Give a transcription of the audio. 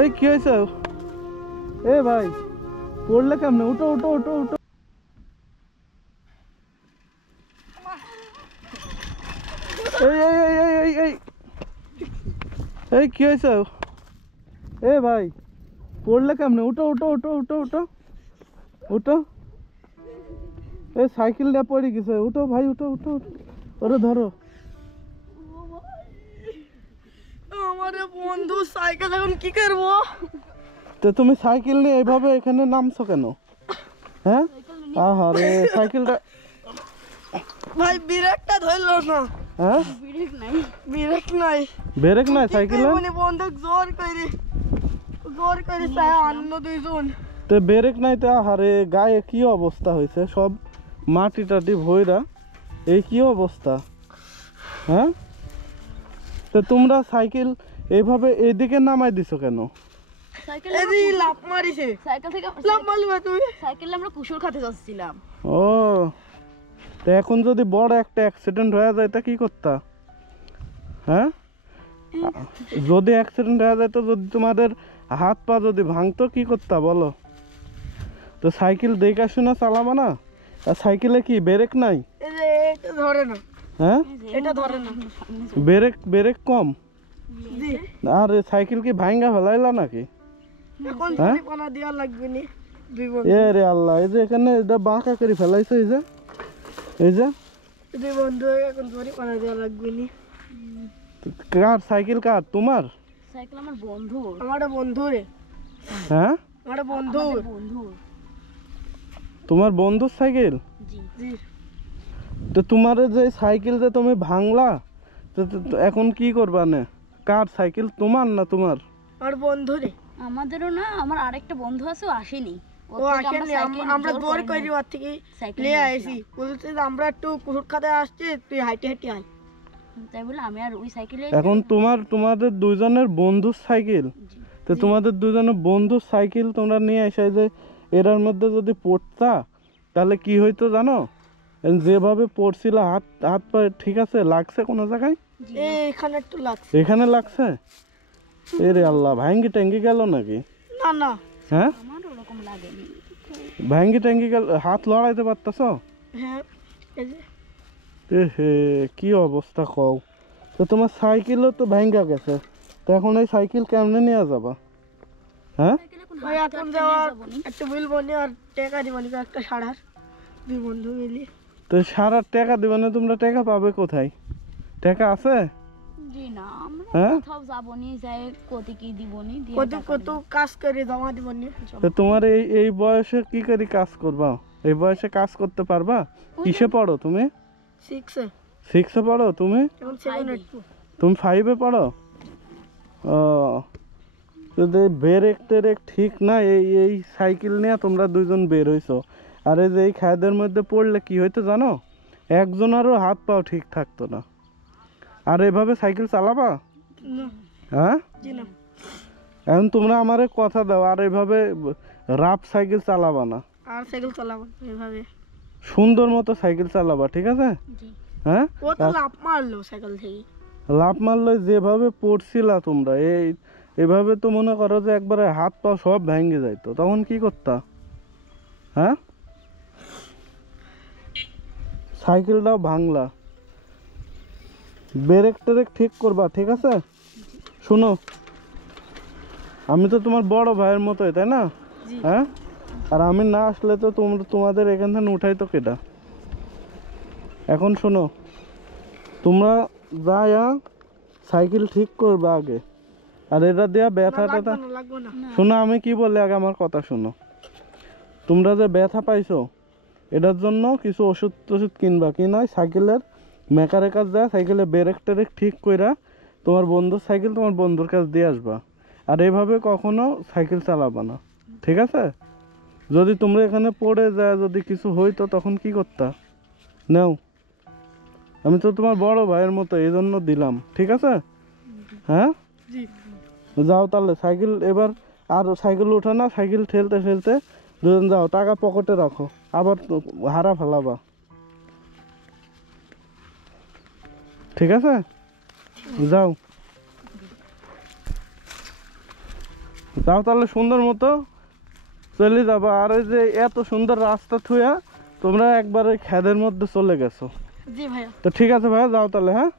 এই কি হয়েছে? এ ভাই পড়লে কেমনে? উঠো উঠো উঠো উঠো। এই এই এই এই এই এই এই কি হয়েছে? এ ভাই পড়লে কেমনে? উঠো উঠো উঠো উঠো উঠো উঠো। এই সাইকেলটা পড়ে গেছে, উঠো ভাই উঠো উঠো উঠো। ওরে ধরো। আমার বন্ধু সাইকেল এখন কি করবো? তো তুমি সাইকেল নিয়ে এইভাবে এখানে নামছো কেন? হ্যাঁ আহারে সাইকেলটা ভাই ব্রেকটা ধরলো না। হ্যাঁ ব্রেক নাই ব্রেক নাই সাইকেলে? মানে বন্ধু জোর করে চাই অন্য দুইজন। তো ব্রেক নাই তো আহারে গায়ে কি অবস্থা হয়েছে, সব মাটি টাটি ভইরা এই কি অবস্থা? হ্যাঁ তো তোমরা সাইকেল এইভাবে এইদিকে নামাই দিছো কেন? এই লাফ মারিছে সাইকেল থেকে। লাফ মারলি তুই? সাইকেলে আমরা কুসুর খেতে যাচ্ছিলাম। ও তো এখন যদি বড় একটা অ্যাক্সিডেন্ট হয়ে যায় তা কি করতা? হ্যাঁ যদি অ্যাক্সিডেন্ট হয়ে যায় তো যদি তোমাদের হাত পা যদি ভাঙতো কি করতা বলো? তো সাইকেল দেখা শোনা চালাবা না? আর সাইকেলে কি ব্রেক নাই? এটা ধরে না। হ্যাঁ এটা ধরে না, ব্রেক কম। আর সাইকেল কি ভাঙ্গা ফেলাইলা নাকি? এখন জরিমানা দেওয়া লাগবে নি দুই বন্ধু। এ রে আল্লাহ, এই যে এখানে এটা বাঁকা করে ফেলাইছে, এই যে দুই বন্ধু এখন জরিমানা দেওয়া লাগবে নি। কার সাইকেল? কার? তোমার সাইকেল? আমার বন্ধু। আমার বন্ধু রে। হ্যাঁ আমার বন্ধু। তোমার বন্ধুর সাইকেল? জি জি। তো তোমার যে সাইকেল যে তুমি ভাঙলা তো এখন কি করবা? না কার সাইকেল, তোমার না তোমার? আমার বন্ধু রে। আমাদেরও না, আমার আরেকটা বন্ধু আছে, ও আসেনি। ও আসেনি, আমরা দৌড় করে ওর থেকে নিয়ে আইছি। বলতে আমরা একটু কুহুরখাতে আসছি, তুই হাইটে হাইটে আয়, তাই বলে আমি আর ওই সাইকেলে। এখন তোমাদের দুইজনের বন্ধুর সাইকেল, তো তোমাদের দুজনের বন্ধুর সাইকেল তোমরা নিয়ে এসে যে এরার মধ্যে যদি পড়তা তাহলে কি হইতো জানো? যেভাবে পড়ছিল হাত হাত পা ঠিক আছে? লাগছে কোনো জায়গায়? এখানে একটু লাগছে। এখানে লাগছে? এরে আল্লাহ, ভাঙ্গি ট্যাঙ্গি গেল নাকি? না না, হ্যাঁ আমার ওরকম লাগেনি। ভাঙ্গি ট্যাঙ্গি গেল? হাত লড়াইতে পারতাছ? হ্যাঁ। হে কি অবস্থা কও? তো তোমার সাইকেলও তো ভাঙ্গা গেছে, তো এখন এই সাইকেল কেমনে নিয়ে যাবা? হ্যাঁ এখন যাওয়া একটা বিল বনি আর টাকা দিবানি একটা সাড়ার, দুই বন্ধু মিলি। তো সারা টাকা দিবে না? তোমরা টাকা পাবে কোথায়? টাকা আছে? জি না, আমরা হ্যাঁ কোথাও যাবনি, যাই কত কি দিবনি, কত কত কাজ করে জমা দিবনি। তো তোমার এই বয়সে কি করে কাজ করবা? এই বয়সে কাজ করতে পারবা? কিসে পড়ো তুমি? 6 এ পড়ো তুমি? তুমি 5 এ পড়ো? ও যদি ব্রেক টেরেক ঠিক না, এই সাইকেল নিয়ে তোমরা দুইজন বের হইছো, আর এই যে এই খাদের মধ্যে পড়লে কি হইতো জানো? একজনেরও হাত পাও ঠিক থাকতো না। আর এভাবে সাইকেল চালাবা? হ্যাঁ এখন তোমরা আমারে কথা দাও, আর এভাবে রাফ সাইকেল চালাবা না। আর সাইকেল চালাবো এভাবে সুন্দর মতো সাইকেল চালাবা, ঠিক আছে? হ্যাঁ ও তো লাফ মারলো সাইকেল থেকে। লাফ মারলে যেভাবে পড়ছিলা তোমরা এভাবে তো মনে করো যে একবারে হাত পা সব ভেঙে যাইতো, তখন কি করতা? হ্যাঁ সাইকেলটাও ভাঙলা, ব্রেক টেরেক ঠিক করবা, ঠিক আছে? শোনো, আমি তো তোমার বড় ভাইয়ের মতোই, তাই না? হ্যাঁ আর আমি না আসলে তো তোমাদের এখান থেকে উঠাইতো কেটা? এখন শোনো, তোমরা যায়া সাইকেল ঠিক করবে আগে, আর এটা দেয়া ব্যথাটা শোনো, আমি কি বলি আগে আমার কথা শোনো। তোমরা যে ব্যথা পাইছো এটার জন্য কিছু ওষুধ টষুধ কিনবা, কি নয় সাইকেলের মেকারের কাছে যা সাইকেলে ব্রেক টেরেক ঠিক কইরা তোমার বন্ধুর সাইকেল তোমার বন্ধুর কাছে দিয়ে আসবা। আর এভাবে কখনো সাইকেল চালাবা না, ঠিক আছে? যদি তোমরা এখানে পড়ে যায় যদি কিছু হইতো তখন কি করতা? নাও, আমি তো তোমার বড় ভাইয়ের মতো এই জন্য দিলাম, ঠিক আছে? হ্যাঁ যাও তাহলে, সাইকেল এবার আর সাইকেল ওঠে না, সাইকেল ঠেলতে ঠেলতে দুজন যাও, টাকা পকেটে রাখো, আবার হারা ফেলাবা, ঠিক আছে? যাও। যাও তাহলে সুন্দর মতো চলে যাবো। আর ওই যে এত সুন্দর রাস্তা থুয়া তোমরা একবার ওই খেদের মধ্যে চলে গেছো। জি ভাইয়া। তো ঠিক আছে ভাইয়া, যাও তাহলে। হ্যাঁ।